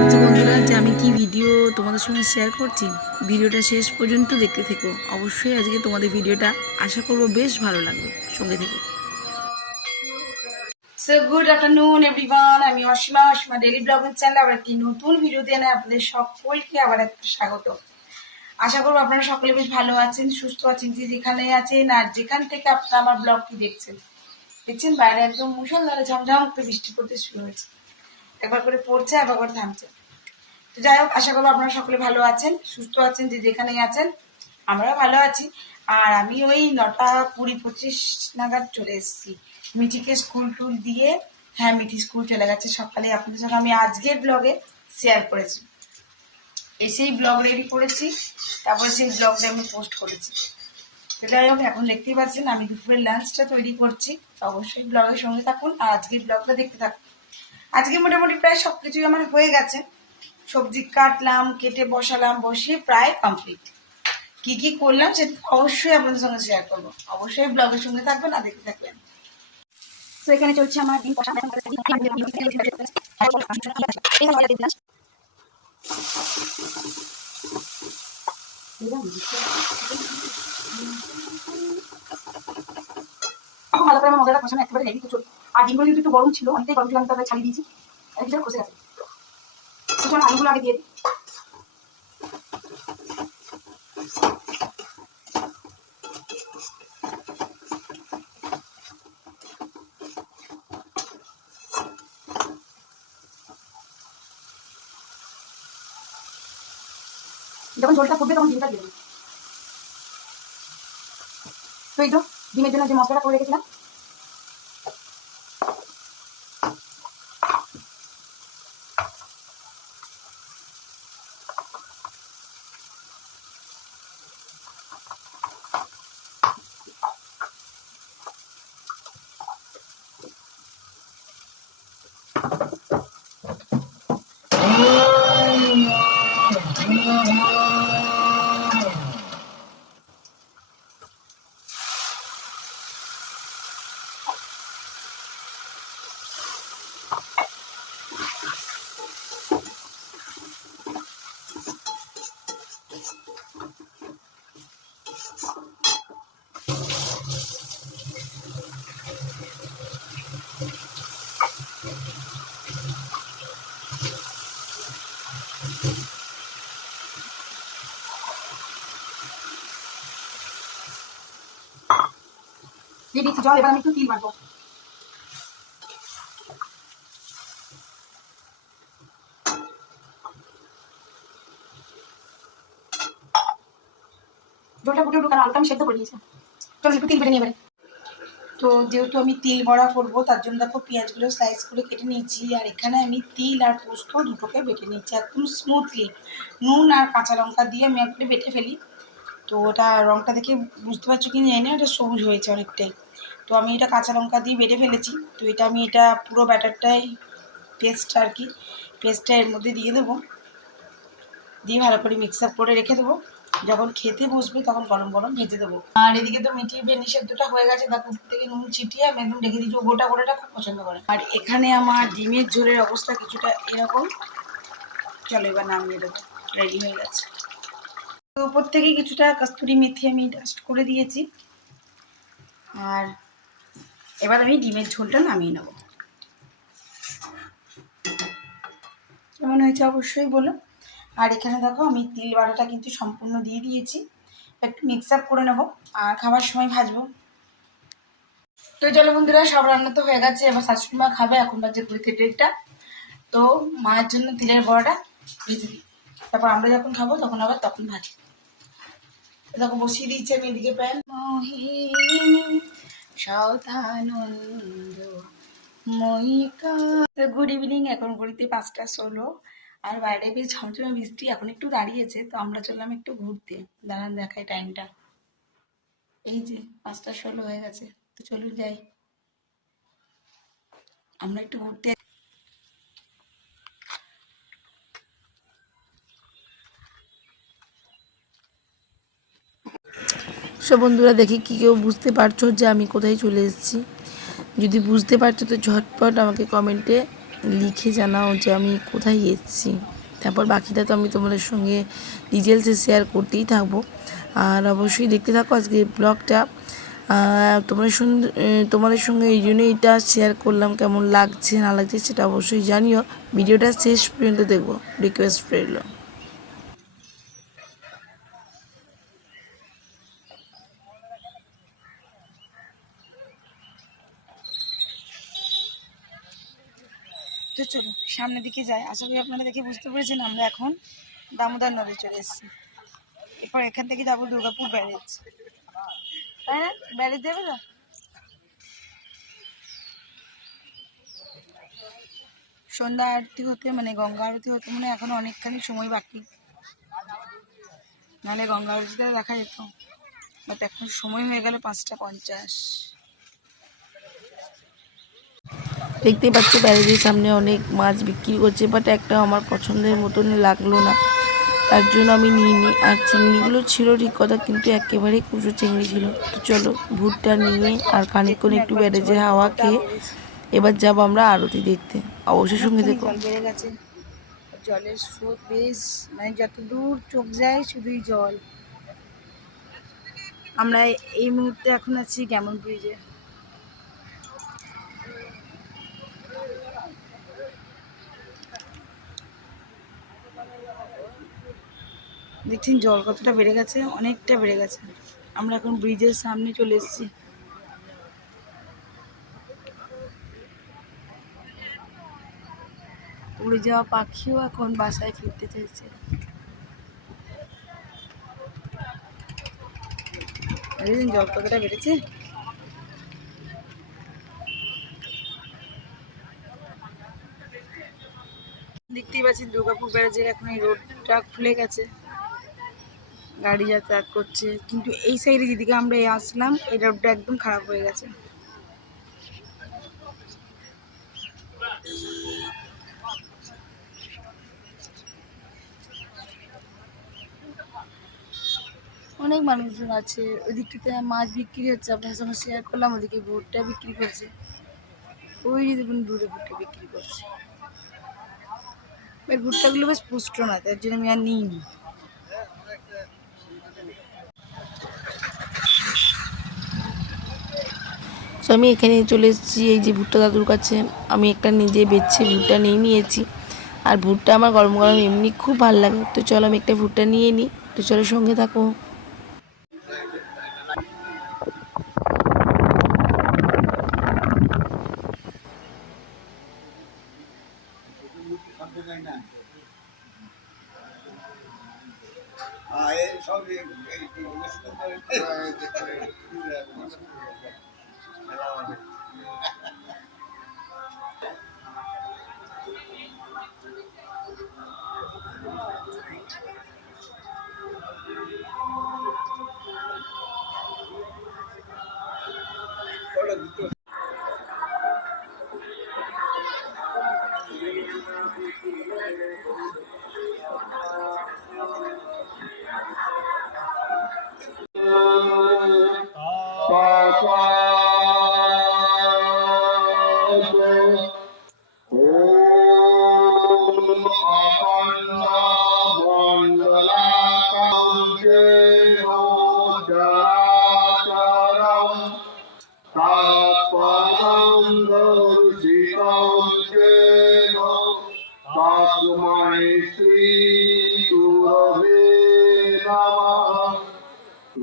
ভাবছো বন্ধুরা যে আমি কি ভিডিও তোমাদের সঙ্গে শেয়ার করছি? ভিডিওটা শেষ পর্যন্ত দেখতে থেকো। অবশ্যই আজকে তোমাদের ভিডিওটা আশা করব বেশ ভালো লাগবে, সঙ্গে থেকো। সো গুড আফটারনুন এভরিওয়ান, আমি অসীমা ডেইলি ব্লগের চ্যানেলে আবার একটি নতুন ভিডিও দিয়ে আপনাদের সকলকে আবার একটা স্বাগত। আশা করবো আপনারা সকলে বেশ ভালো আছেন, সুস্থ আছেন, যে যেখানে আছেন আর যেখান থেকে আপনারা আমার ব্লগটি দেখছেন। বাইরে একদম মুষলধারে ঝমঝম করে বৃষ্টি পড়তে শুরু হয়েছে, একবার করে পড়ছে আবার করে থামছে। তো যাই হোক, আশা করবো আপনারা সকলে ভালো আছেন, সুস্থ আছেন, যে যেখানেই আছেন। আমরাও ভালো আছি। আর আমি ওই 9:20-25 নাগাদ চলে এসেছি মিঠিকে স্কুল টুল দিয়ে। হ্যাঁ, মিঠি স্কুল চলে গেছে সকালে, আপনাদের সঙ্গে আমি আজকের ব্লগে শেয়ার করেছি। এসেই ব্লগ রেডি করেছি, তারপরে সেই ব্লগটা আমি পোস্ট করেছি। যাই হোক, এখন দেখতেই পাচ্ছেন আমি দুপুরের লাঞ্চটা তৈরি করছি। অবশ্যই ব্লগের সঙ্গে থাকুন আর আজকের ব্লগটা দেখতে থাকুন। আজকে মোটামুটি প্রায় সবকিছুই আমার হয়ে গেছে। সবজি কাটলাম, কেটে বসালাম, বসিয়ে প্রায় কমপ্লিট। কি কি করলাম সেটা অবশ্যই আপনাদের সঙ্গে শেয়ার করবো। অবশ্যই ব্লগের সঙ্গে থাকবেন আর দেখতে থাকবেন। তো এখানে চলছে আমার ডিম কষা। ভালো করে আমার মজাটা কষানো একেবারে রেডি। আর ডিমগুলো কিন্তু একটু গরম ছিল, অনেকটাই গরম ছিল, আমি তাদের ছাড়িয়ে দিয়েছি, ভিতরে খসে গেছে। চলো আলুগুলো আগে দিয়ে দিই। যখন ঝোলটা ফুটবে তখন ডিমটা দিয়ে দিই। তো এই তো ডিমের জন্য যে মশলাটা করে রেখেছিলাম, দিয়ে দিচ্ছি জল। এবার আমি একটু তিল বাটবো। জলটা ফুটে উঠুক, কারণ আলুটা আমি সেদ্ধ করে দিয়েছিলাম। চলো একটু তিল বেটে নিয়ে এবারে। তো যেহেতু আমি তিল বড়া করবো, তার জন্য দেখো পেঁয়াজগুলো স্লাইস করে কেটে নিয়েছি। আর এখানে আমি তিল আর পোস্ত দুটোকে বেটে নিয়েছি একদম স্মুথলি। নুন আর কাঁচা লঙ্কা দিয়ে আমি একটু বেটে ফেলি। তো ওটা রঙটা দেখে বুঝতে পারছো কি জানি না, ওটা সবুজ হয়েছে অনেকটাই। তো আমি এটা কাঁচা লঙ্কা দিয়ে বেটে ফেলেছি। তো এটা পুরো ব্যাটারটাই পেস্ট আর কি, পেস্টটা এর মধ্যে দিয়ে দেবো, দিয়ে ভালো করে মিক্স আপ করে রেখে দেবো। যখন খেতে বসবে তখন গরম গরম ভেজে দেবো। আর এদিকে তো মিঠি বেনি সেদ্ধটা হয়ে গেছে, তার উপর থেকে নুন ছিটিয়ে আমি একদম রেখে দিচ্ছি। গোটা গোটাটা খুব পছন্দ করে। আর এখানে আমার ডিমের ঝোলের অবস্থা কিছুটা এরকম। চলো এবার নামিয়ে দেবো, রেডি হয়ে গেছে। তো উপর থেকে কিছুটা কস্তুরি মেথি আমি ডাস্ট করে দিয়েছি। আর এবার আমি ডিমের ঝোলটা নামিয়ে নেব। কেমন হয়েছে অবশ্যই বলো। আর এখানে দেখো আমি তিল বাটাটা কিন্তু সম্পূর্ণ দিয়ে দিয়েছি, একটু মিক্স আপ করে নেবো আর খাবার সময় ভাজবো। তো চলো বন্ধুরা, সব রান্না তো হয়ে গেছে, এবার শাশুড়ি মা খাবে। এখন বাজে 1:30। তো মায়ের জন্য তিলের বড়াটা ভেজে দিই, তারপর আমরা যখন খাবো তখন আবার তখন ভাজি। দেখো বসিয়ে দিয়েছি আমি এদিকে প্যান। মোহিনী সদানন্দ ময়িকা। গুড ইভিনিং, এখন ঘড়িতে 5:16 আর বাইরে বেশ ঝমঝমে বৃষ্টি। এখন একটু দাঁড়িয়েছে, তো আমরা চললাম একটু ঘুরতে। দাঁড়ান দেখাই টাইমটা, এই যে 5:16 হয়ে গেছে। তো চলুন যাই আমরা একটু ঘুরতে। সব বন্ধুরা, দেখি কি কেউ বুঝতে পারছো যে আমি কোথায় চলে এসেছি? যদি বুঝতে পারছো তো ঝটপট আমাকে কমেন্টে লিখে জানাও যে আমি কোথায় এসেছি। তারপর বাকিটা তো আমি তোমাদের সঙ্গে ডিটেলসে শেয়ার করতেই থাকবো। আর অবশ্যই দেখতে থাকো আজকে ব্লগটা। তোমাদের সঙ্গে এই জন্যই এটা শেয়ার করলাম, কেমন লাগছে না লাগছে সেটা অবশ্যই জানিও। ভিডিওটা শেষ পর্যন্ত দেখবো, রিকোয়েস্ট রইল। তো চলো সামনের দিকে যাই। আশা করি আপনারা দেখে বুঝতে পেরেছেন আমরা এখন দামোদর নদী চলে এসেছি। এরপর এখান থেকে যাবো দুর্গাপুর ব্যারেজ। তাই না, ব্যারেজ যাবে তো? সন্ধ্যা আরতি হতে মানে গঙ্গা আরতি হতে মানে এখনো অনেকখানি সময় বাকি, নাহলে গঙ্গা আরতিটা দেখা যেত। বাট এখন সময় হয়ে গেল 5টা 50। দেখতেই পাচ্ছি ব্যারেজের সামনে অনেক মাছ বিক্রি করছে, বাট একটা আমার পছন্দের মতন লাগলো না, তার জন্য আমি নিইনি। আর চিংড়িগুলো ছিল ঠিক কথা, কিন্তু একেবারেই কুচো চিংড়ি ছিল। তো চলো ভুট্টা নিয়ে আর খানিকক্ষণ একটু ব্যারেজের হাওয়া খেয়ে এবার যাবো আমরা আরতি দেখতে। অবশ্যই সঙ্গে দেখো। জল বেড়ে গেছে, জলের স্রোত বেশ, মানে যত দূর চোখ যায় শুধুই জল। আমরা এই মুহূর্তে এখন আছি গ্যামন ব্রিজে। দেখছেন জল কতটা বেড়ে গেছে, অনেকটা বেড়ে গেছে। আমরা এখন ব্রিজের সামনে চলে এসেছি। উড়ে যাওয়া পাখিও এখন বাসায় ফিরতে চাইছে। দেখছেন জল কতটা বেড়েছে। দেখতেই পাচ্ছেন দুর্গাপুর ব্যারাজের এখন এই রোডটা খুলে গেছে, গাড়ি যাতায়াত করছে। কিন্তু এই সাইডে যেদিকে আমরা আসলাম এই রোডটা একদম খারাপ হয়ে গেছে। অনেক মানুষজন আছে, ওই দিকটাতে মাছ বিক্রি হচ্ছে, আপনার সঙ্গে শেয়ার করলাম। ওদিকে ভুট্টা বিক্রি করছে, ওই যে দেখুন দূরে ভুট্টা বিক্রি করছে। এর ভুট্টাগুলো বেশ পুষ্ট না, তার জন্য আমি আর নিইনি। তো আমি এখানে চলে এসেছি এই যে ভুট্টা দাদুর কাছে। আমি একটা নিজে বেছে ভুট্টা নিয়ে নিয়েছি। আর ভুট্টা আমার গরম গরম এমনি খুব ভালো লাগে। তো চলো আমি একটা ভুট্টা নিয়ে নিই। তো চলো সঙ্গে থাকো।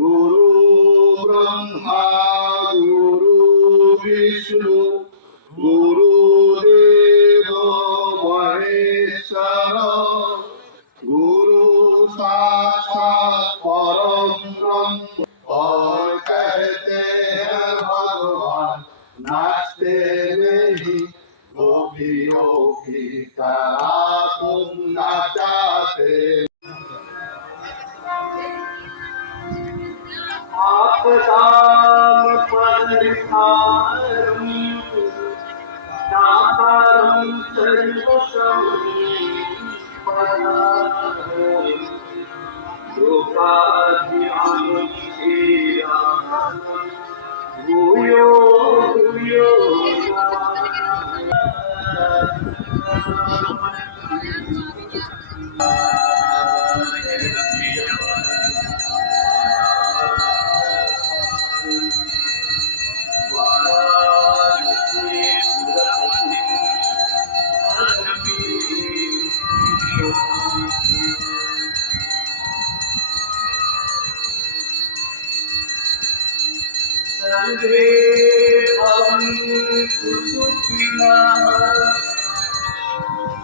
গুরু ব্রহ্মা গুরু বিষ্ণু গুরুদেব মহেশ্বর गुरु साक्षात परम ब्रह्म और कहते हैं भगवान नाचते नहीं गोपियों की तरह तुम नाचाते। आपदाम परिहारम दातारम सर्वसं भूयो भूयो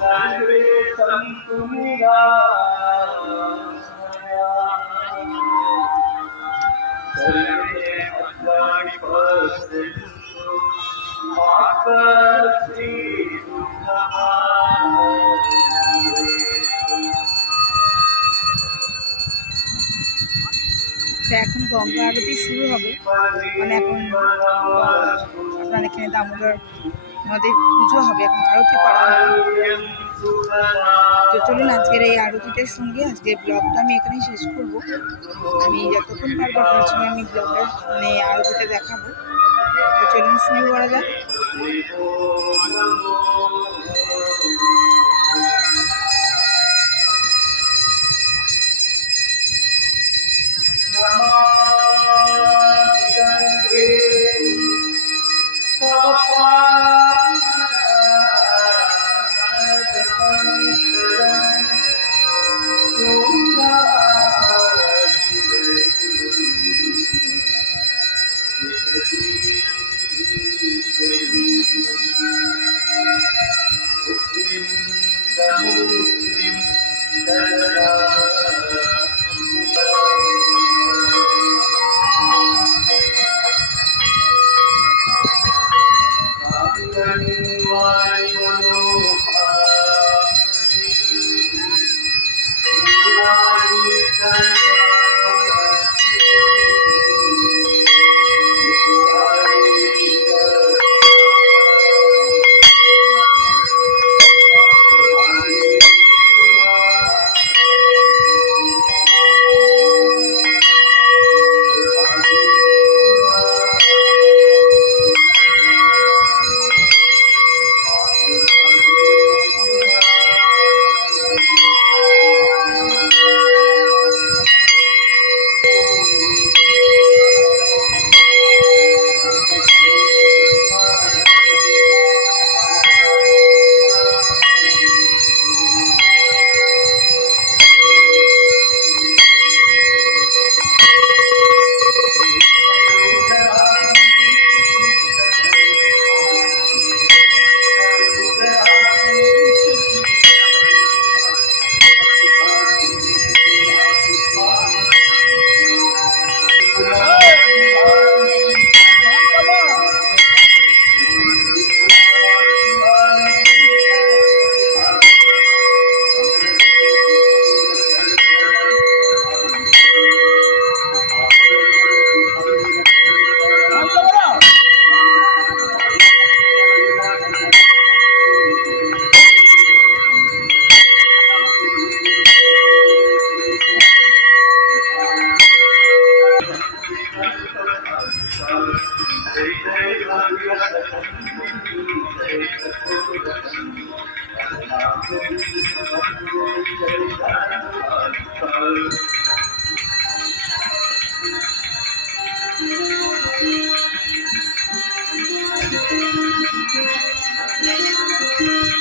सर्वे सन्तु निरामयाः। सर्वे भद्राणि पश्यन्तु मा कश्चित् তো এখন গঙ্গা আরতি শুরু হবে, মানে এখন আপনার এখানে দামোদর নদীর পুজো হবে, এখন আরতি করা হবে। তো চলুন আজকের এই আরতিটার সঙ্গে আজকের ব্লগটা আমি এখানেই শেষ করব। আমি যতক্ষণ পারবো আপনার সঙ্গে আমি ব্লগটা মানে আরতিটা দেখাবো। তো চলুন শুরু করা যাক। Thank you.